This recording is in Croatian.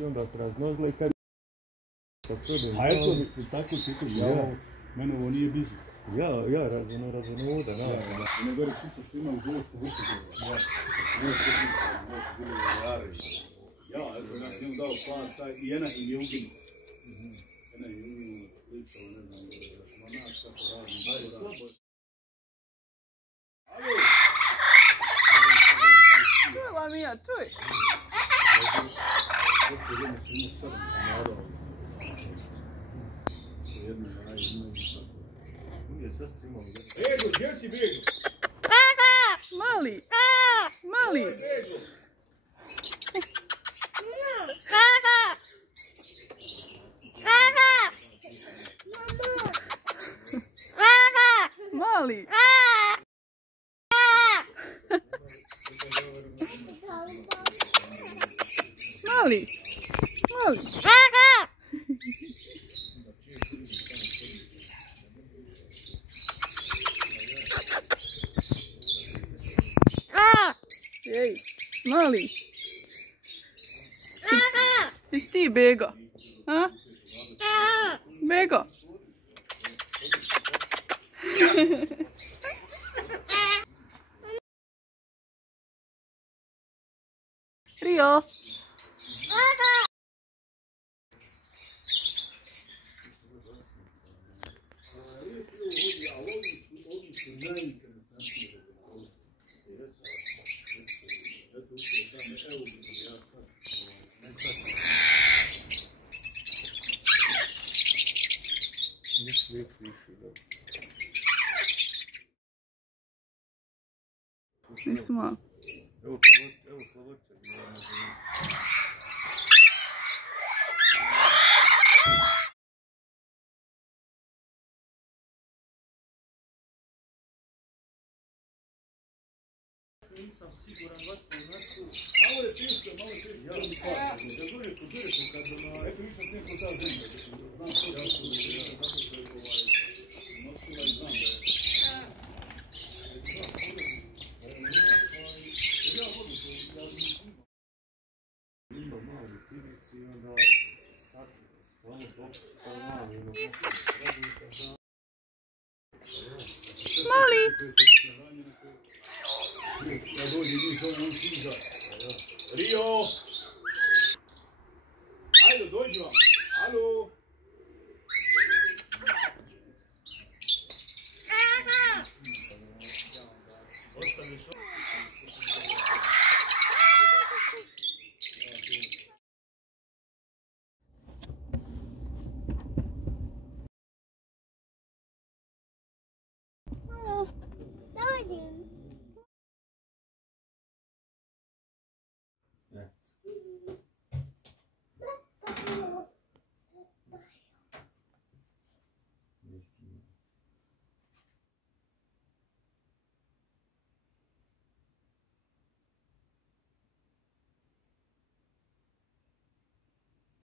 izašli, onda se razmnožili i kad... A eto, tako ti to, mene ovo nije biznis. Ja, razunuda, da. Ne gore kuca što ima u zoološku vrstu. Ja, eto, ja sam njemu dao plan, taj, i jedna im je uginuo. Jedna im je uginuo, pričao, ne znam, šmanač, kako radim. Alo! Čujela Mija, čuj! Prošle jedne sam imao 7 komada. Jedno je raj, imaju tako. Nije sestri imali. Bego, gdje si Bego? Mali! Mali! Bego! Mali! Mali! Mali! Ej, mali! Jesi ti Bego? A? Bego? Rio! Nismo. Evo plavoće. Nisam siguran malo je teško, ja mi patam, da zove kod kad ona, eto nisam neko ta zemlja, znam što ja su, zato što je nosila i znam da je. Ima mali tivici i onda stvarno Mali! Kad dođe njih zove, on stiža. Rio! Ajde, dođi vam! Alo!